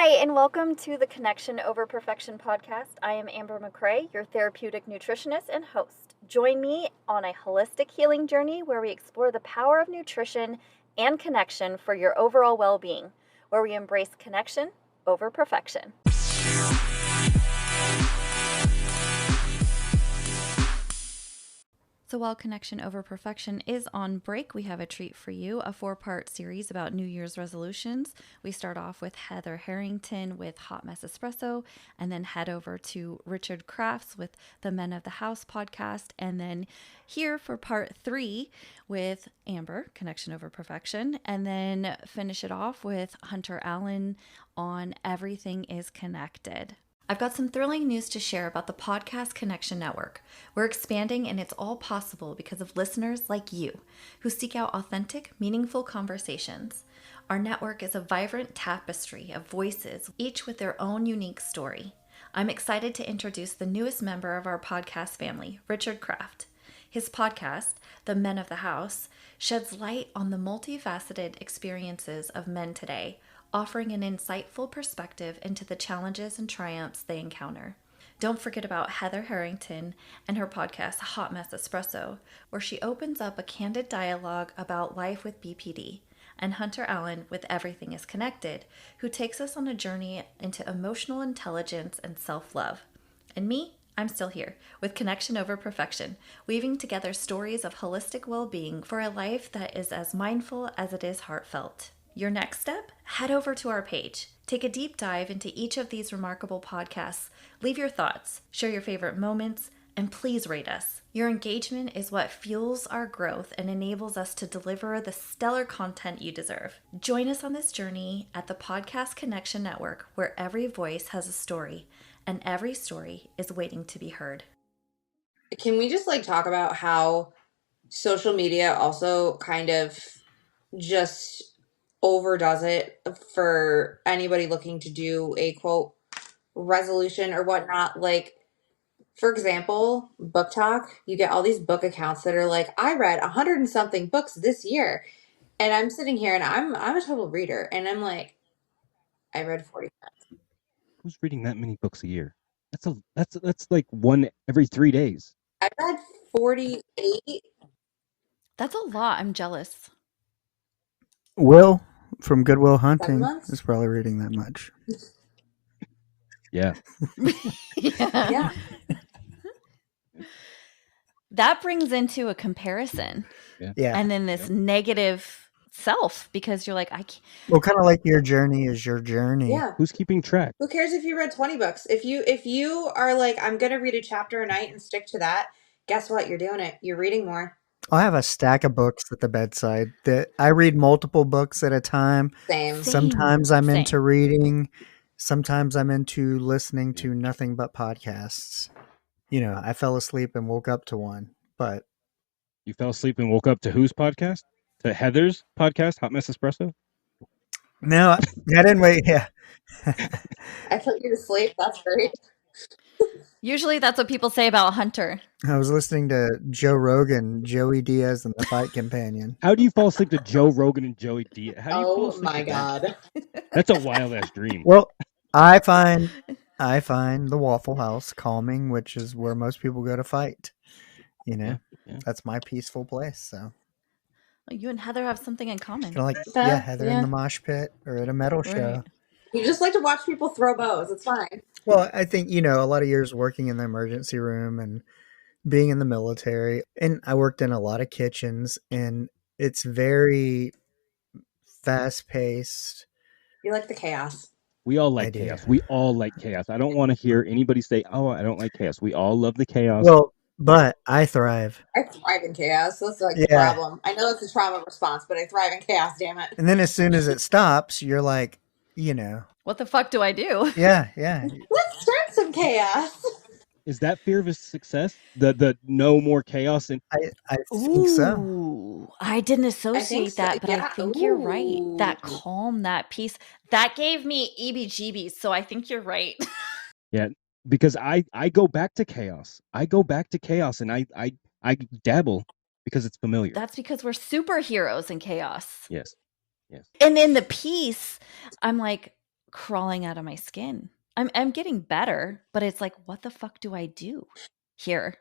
Hi, and welcome to the Connection Over Perfection podcast. I am Amber McCrae, your therapeutic nutritionist and host. Join me on a holistic healing journey where we explore the power of nutrition and connection for your overall well-being, where we embrace connection over perfection. So while Connection Over Perfection is on break, we have a treat for you, a 4-part series about New Year's resolutions. We start off with Heather Harrington with Hot Mess Espresso, and then head over to Richard Crafts with the Men of the House podcast, and then here for part 3 with Amber, Connection Over Perfection, and then finish it off with Hunter Allen on Everything is Connected. I've got some thrilling news to share about the Podcast Connection Network. We're expanding, and it's all possible because of listeners like you who seek out authentic, meaningful conversations. Our network is a vibrant tapestry of voices, each with their own unique story. I'm excited to introduce the newest member of our podcast family, Richard Kraft. His podcast, The Men of the House, sheds light on the multifaceted experiences of men today, offering an insightful perspective into the challenges and triumphs they encounter. Don't forget about Heather Harrington and her podcast, Hot Mess Espresso, where she opens up a candid dialogue about life with BPD, and Hunter Allen with Everything is Connected, who takes us on a journey into emotional intelligence and self-love. And me, I'm still here with Connection Over Perfection, weaving together stories of holistic well-being for a life that is as mindful as it is heartfelt. Your next step? Head over to our page. Take a deep dive into each of these remarkable podcasts. Leave your thoughts, share your favorite moments, and please rate us. Your engagement is what fuels our growth and enables us to deliver the stellar content you deserve. Join us on this journey at the Podcast Connection Network, where every voice has a story, and every story is waiting to be heard. Can we just talk about how social media also kind of just overdoes it for anybody looking to do a quote resolution or whatnot? For example, book talk, you get all these book accounts that are like, I read 100 and something books this year, and I'm sitting here and I'm a total reader, and I'm like, I read 40. Who's reading that many books a year? That's like one every 3 days. I read 48. That's a lot. I'm jealous. Will from Good Will 7 Hunting months? is probably reading that much. Yeah. Yeah. That brings into a comparison. Yeah. And then this negative self, because you're like, I can't. Well, kind of like your journey is your journey. Yeah. Who's keeping track? Who cares if you read 20 books? If you are like, I'm going to read a chapter a night and stick to that, guess what? You're doing it. You're reading more. I have a stack of books at the bedside that I read multiple books at a time. Same. Sometimes I'm Same. into reading. Sometimes I'm into listening to nothing but podcasts. You know, I fell asleep and woke up to one, but You fell asleep and woke up to whose podcast? To Heather's podcast, Hot Mess Espresso? no, I didn't wait. Yeah. I put you to sleep. That's great. Usually that's what people say about Hunter. I was listening to Joe Rogan, Joey Diaz, and the Fight Companion. How do you fall asleep to Joe Rogan and Joey Diaz? How do you fall Oh asleep my to that? God. That's a wild ass dream. Well, I find the Waffle House calming, which is where most people go to fight. You know, Yeah. that's my peaceful place. So, You and Heather have something in common. kind of like Yeah, Heather yeah. in the mosh pit or at a metal show. Right. You just like to watch people throw bows. It's fine. Well, I think a lot of years working in the emergency room and being in the military, and I worked in a lot of kitchens, and it's very fast paced. You like the chaos. We all I like do. chaos. We all like chaos. I don't want to hear anybody say, "Oh, I don't like chaos." We all love the chaos. Well, but I thrive. I thrive in chaos. That's the Yeah. problem. I know it's a trauma response, but I thrive in chaos, damn it. And then as soon as it stops, you're like, What the fuck do I do? yeah. Let's start some chaos. Is that fear of success? The no more chaos and I think so. Ooh, I didn't associate so, that, but yeah. I think you're right. That Ooh. calm, that peace, that gave me EBGBs. So I think you're right. yeah, because I go back to chaos. I go back to chaos and I dabble because it's familiar. That's because we're superheroes in chaos. Yes. And in the peace, I'm like, crawling out of my skin. I'm getting better, but it's like, what the fuck do I do here?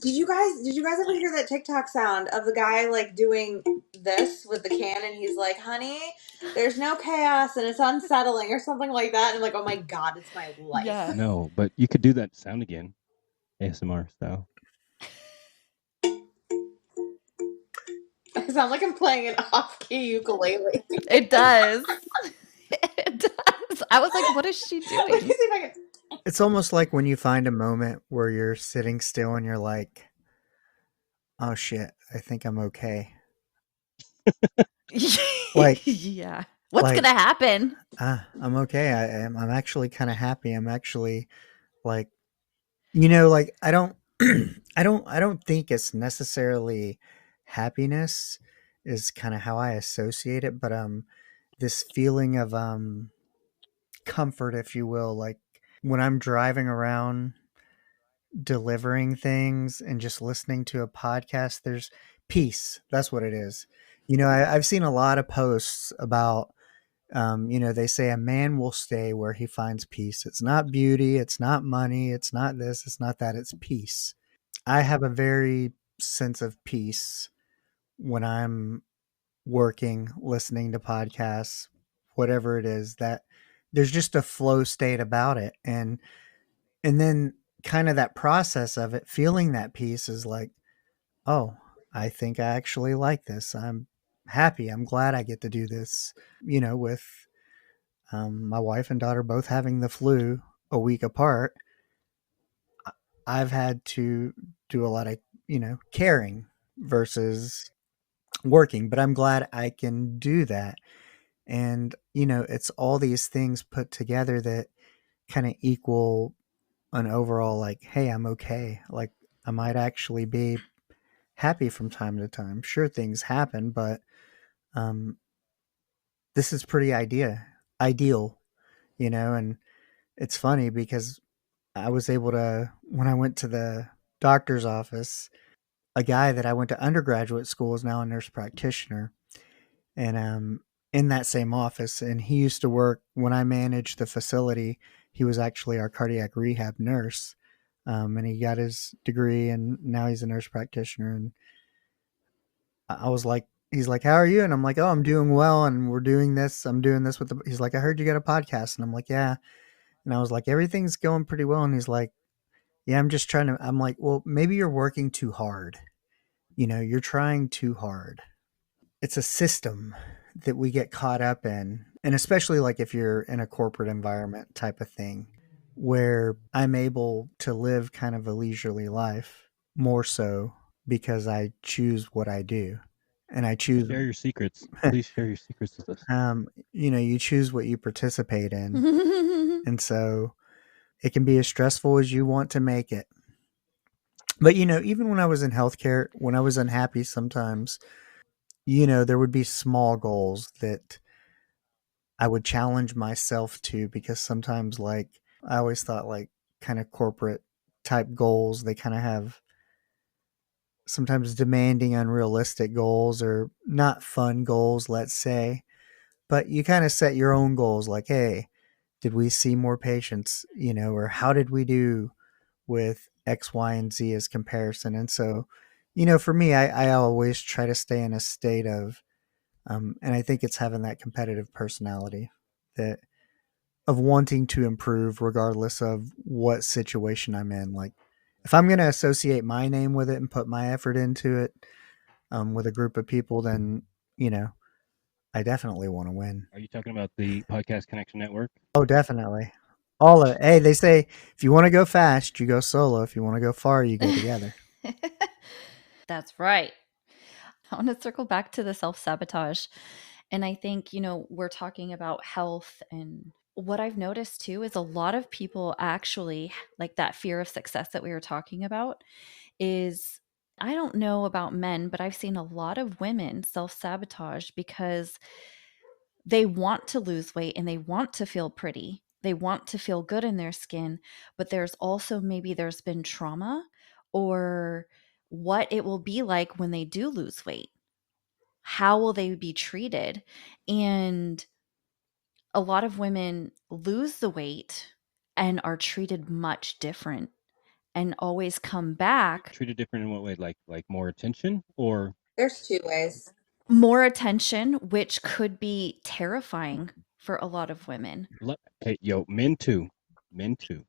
Did you guys ever hear that TikTok sound of the guy like doing this with the can and he's like, "Honey, there's no chaos and it's unsettling," or something like that. And I'm like, "Oh my god, it's my life." Yeah. No, but you could do that sound again, ASMR style. I sound like I'm playing an off-key ukulele. It does. It does. I was like, what is she Let me see doing? if I can. It's almost like when you find a moment where you're sitting still and you're like, "Oh shit, I think I'm okay." Like Yeah. What's like gonna happen? I'm okay. I'm actually kind of happy. I'm actually like, you know, like I don't I don't think it's necessarily happiness is kind of how I associate it, but this feeling of comfort, if you will, like when I'm driving around delivering things and just listening to a podcast, there's peace. That's what it is. You know, I've seen a lot of posts about, you know, they say a man will stay where he finds peace. It's not beauty, it's not money, it's not this, it's not that, it's peace. I have a very sense of peace when I'm working, listening to podcasts, whatever it is, that there's just a flow state about it. And then kind of that process of it, feeling that peace is like, oh, I think I actually like this. I'm happy. I'm glad I get to do this, you know, with my wife and daughter both having the flu a week apart. I've had to do a lot of, you know, caring versus working, but I'm glad I can do that. And, you know, it's all these things put together that kind of equal an overall, like, hey, I'm okay. Like, I might actually be happy from time to time. Sure, things happen, but um, this is pretty ideal, you know. And it's funny because I was able to, when I went to the doctor's office, a guy that I went to undergraduate school is now a nurse practitioner, and in that same office. And he used to work when I managed the facility. He was actually our cardiac rehab nurse, and he got his degree, and now he's a nurse practitioner. And I was like, he's like, "How are you?" And I'm like, "Oh, I'm doing well, and we're doing this. I'm doing this with the." He's like, "I heard you got a podcast," and I'm like, "Yeah." And I was like, "Everything's going pretty well," and he's like, "Yeah, I'm just trying to." I'm like, "Well, maybe you're working too hard. You know, you're trying too hard." It's a system that we get caught up in, and especially like if you're in a corporate environment type of thing, where I'm able to live kind of a leisurely life more so because I choose what I do, and I choose. Share your secrets. Please share your secrets with us. You know, you choose what you participate in, and so it can be as stressful as you want to make it. But you know, even when I was in healthcare, when I was unhappy, sometimes, you know, there would be small goals that I would challenge myself to, because sometimes, like, I always thought, like, kind of corporate type goals, they kind of have sometimes demanding, unrealistic goals or not fun goals, let's say. But you kind of set your own goals, like, hey, did we see more patients, you know, or how did we do with X, Y, and Z as comparison? And so, you know, for me, I always try to stay in a state of, and I think it's having that competitive personality that of wanting to improve regardless of what situation I'm in. Like, if I'm going to associate my name with it and put my effort into it, with a group of people, then, you know, I definitely want to win. Are you talking about the Podcast Connection Network? Oh, definitely. All of it. Hey, they say if you want to go fast, you go solo. If you want to go far, you go together. That's right. I want to circle back to the self sabotage. And I think, we're talking about health. And what I've noticed too is a lot of people actually, like that fear of success that we were talking about, is I don't know about men, but I've seen a lot of women self sabotage because they want to lose weight and they want to feel pretty. They want to feel good in their skin, but there's also maybe there's been trauma or what it will be like when they do lose weight. How will they be treated? And a lot of women lose the weight and are treated much different and always come back. Treated different in what way? Like more attention or There's two ways. More attention, which could be terrifying for a lot of women. hey, yo, men too. Men too.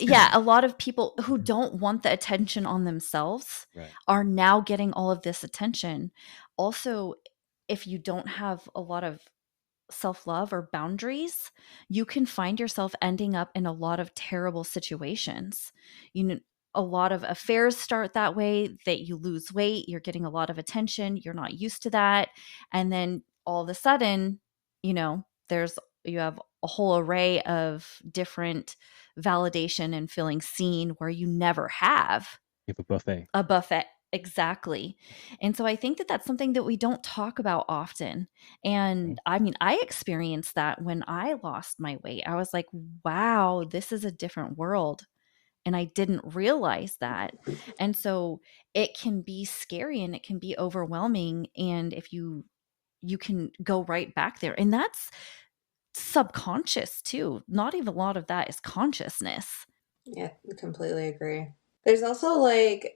Yeah, a lot of people who don't want the attention on themselves Right. are now getting all of this attention. Also, if you don't have a lot of self-love or boundaries, you can find yourself ending up in a lot of terrible situations. You know, a lot of affairs start that way, that you lose weight, you're getting a lot of attention, you're not used to that, and then all of a sudden, you have a whole array of different validation and feeling seen where you never have You have a buffet. a buffet. Exactly. And so I think that that's something that we don't talk about often. And I mean, I experienced that when I lost my weight. I was like, wow, this is a different world. And I didn't realize that. And so it can be scary and it can be overwhelming. And if you can go right back there. And that's subconscious too. Not even a lot of that is consciousness. Yeah, I completely agree. There's also like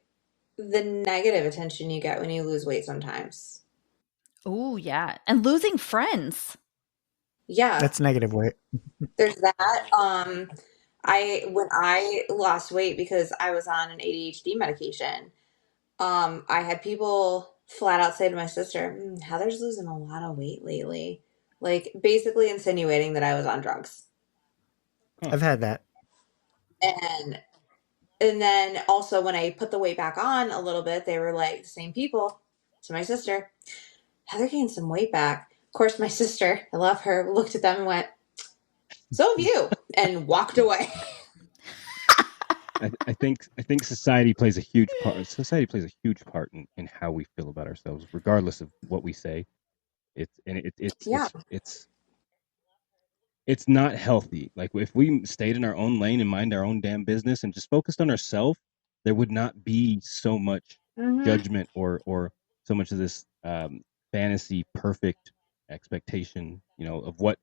the negative attention you get when you lose weight sometimes. Oh, yeah. And losing friends. Yeah, That's negative weight. there's that. When I lost weight because I was on an ADHD medication, I had people flat out say to my sister, Heather's losing a lot of weight lately. Like basically insinuating that I was on drugs. I've had that. And then also when I put the weight back on a little bit, they were like the same people to my sister, Heather gained some weight back. Of course, my sister, I love her, looked at them and went, so have you, and walked away. I think society plays a huge part. Society plays a huge part in how we feel about ourselves, regardless of what we say. Yeah. It's not healthy. Like if we stayed in our own lane and mind our own damn business and just focused on ourselves, there would not be so much Mm-hmm. judgment or so much of this fantasy perfect expectation, of what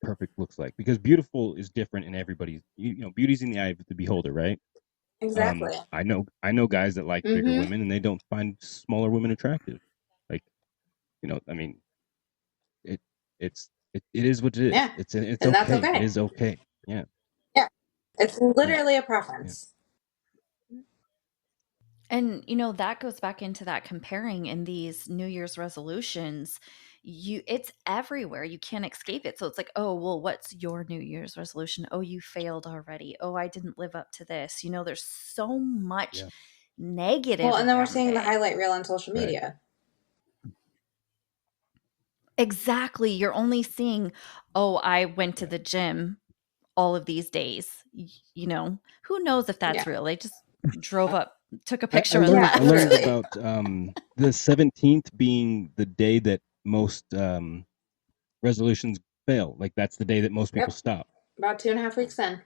perfect looks like. Because beautiful is different in everybody's. Beauty's in the eye of the beholder, right? Exactly. I know guys that like bigger Mm-hmm. women and they don't find smaller women attractive. Like, I mean, it it is what it is. Yeah. It's And that's okay. It okay. is okay. Yeah. Yeah. It's Yeah. literally a Yeah. preference. And that goes back into that comparing in these New Year's resolutions. It's everywhere. You can't escape it. So it's like, oh, well, what's your New Year's resolution? Oh, you failed already. Oh, I didn't live up to this. There's so much Yeah. Well, negative and then we're around seeing the it. highlight reel on social Right. media. Exactly. You're only seeing, oh, I went to Yeah. the gym all of these days. Who knows if that's Yeah. real? They just drove I, up, took a I picture and learned Yeah, I left. learned literally. about the 17th being the day that most resolutions fail. Like that's the day that most people Yep. stop. About 2.5 weeks in.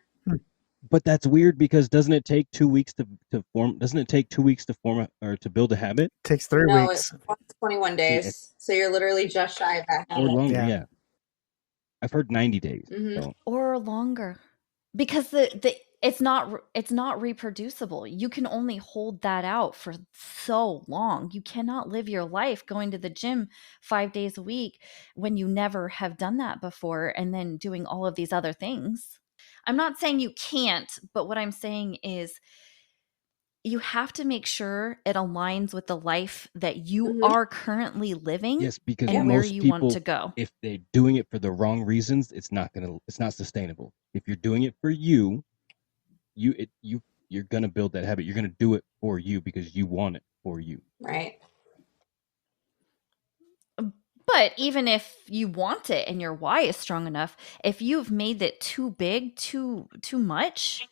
But that's weird because doesn't it take 2 weeks to form? Doesn't it take 2 weeks to form or to build a habit? Takes 3 No, weeks. it's 21 See, days. So you're literally just shy of that or habit. longer. Yeah. Yeah, I've heard 90 days. Mm-hmm. So Or longer, because it's not reproducible. You can only hold that out for so long. You cannot live your life going to the gym 5 days a week when you never have done that before, and then doing all of these other things. I'm not saying you can't, but what I'm saying is you have to make sure it aligns with the life that you Mm-hmm. are currently living yes, because and Yep. where most you want people, to go. if they're doing it for the wrong reasons, it's not sustainable. If you're doing it for you, you're gonna build that habit. You're gonna do it for you because you want it for you. Right. But even if you want it and your why is strong enough, if you've made it too big, too much,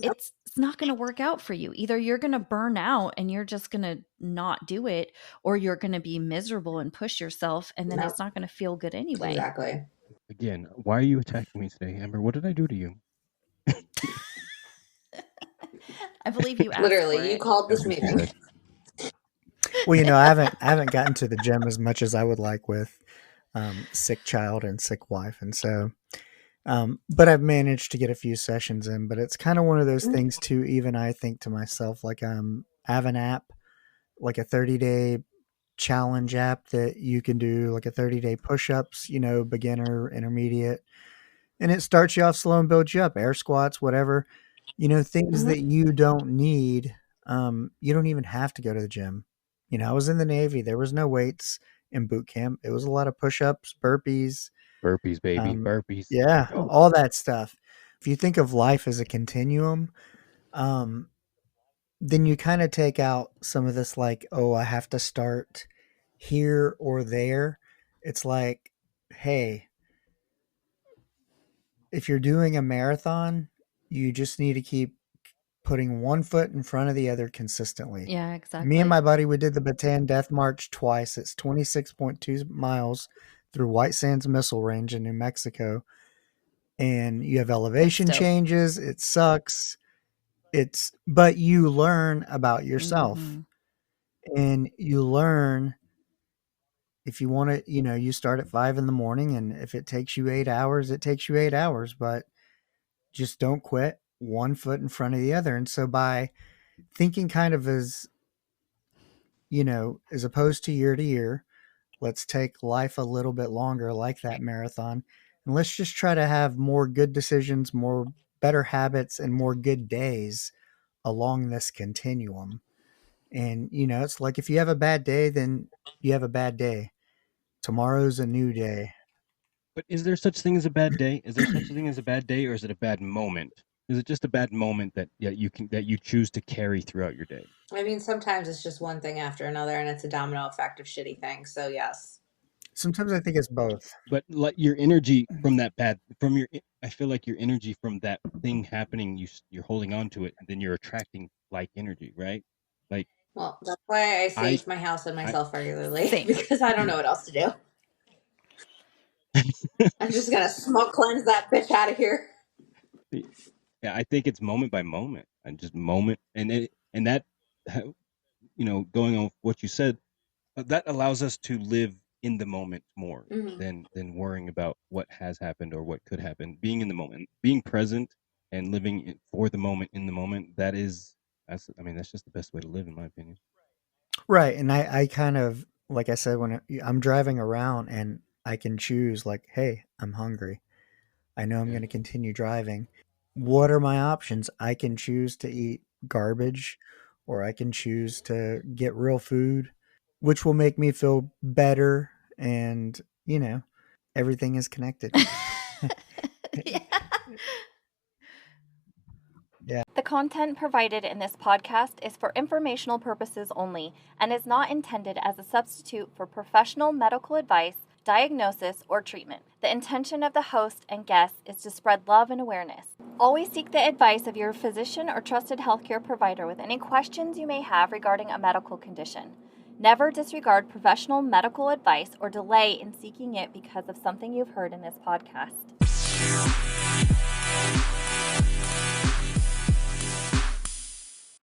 it's not going to work out for you. Either you're going to burn out and you're just going to not do it, or you're going to be miserable and push yourself, and then No. it's not going to feel good anyway. Exactly. Again, why are you attacking me today, Amber? What did I do to you? I believe you asked for Literally, you it. called That's this what she meeting. said. Well, I haven't gotten to the gym as much as I would like with sick child and sick wife, and so. But I've managed to get a few sessions in. But it's kind of one of those things too. Even I think to myself, like I have an app, like a 30-day challenge app that you can do, like a 30-day push-ups, beginner, intermediate, and it starts you off slow and builds you up. Air squats, whatever, things that you don't need. You don't even have to go to the gym. I was in the Navy. There was no weights in boot camp. It was a lot of push-ups, burpees, Burpees, baby, burpees. yeah, Oh, all that stuff. If you think of life as a continuum, um, then you kind of take out some of this, like, oh, I have to start here or there. It's like, hey, if you're doing a marathon, you just need to keep putting one foot in front of the other consistently. Yeah, Me and exactly. my buddy, we did the Bataan Death March twice. It's 26.2 miles through White Sands Missile Range in New Mexico. And you have That's elevation dope. changes. It sucks. But you learn about yourself, Mm-hmm. and you learn if you want to, you start at 5 in the morning, and if it takes you 8 hours, it takes you 8 hours, but just don't quit one foot in front of the other. And so by thinking kind of as opposed to year to year, let's take life a little bit longer, like that marathon, and let's just try to have more good decisions, more better habits, and more good days along this continuum. And it's like if you have a bad day, then you have a bad day. Tomorrow's a new day. but is there such thing as a bad day? Is there such a thing as a bad day, or is it a bad moment? Is it just a bad moment that that you choose to carry throughout your day? I mean, sometimes it's just one thing after another, and it's a domino effect of shitty things. So yes. Sometimes I think it's both. But like your energy from that bad, from your, I feel like your energy from that thing happening, you're holding on to it, and then you're attracting like energy, right? Like Well, that's why I I, sage my house and I, myself regularly Same. because I don't know what else to do. I'm just gonna smoke cleanse that bitch out of here. yeah, I think it's moment by moment, and just moment, and that, going on with what you said, that allows us to live in the moment more Mm-hmm. than worrying about what has happened or what could happen. Being in the moment, being present, and living for the moment, in the moment. That's, I mean, that's just the best way to live, in my opinion. Right. And I kind of, like I said, when I'm driving around and I can choose, like, hey, I'm hungry. I know I'm Yeah. going to continue driving. What are my options? I can choose to eat garbage, or I can choose to get real food, which will make me feel better. And, everything is connected. Yeah. Yeah. The content provided in this podcast is for informational purposes only and is not intended as a substitute for professional medical advice, diagnosis, or treatment. The intention of the host and guests is to spread love and awareness. Always seek the advice of your physician or trusted healthcare provider with any questions you may have regarding a medical condition. Never disregard professional medical advice or delay in seeking it because of something you've heard in this podcast.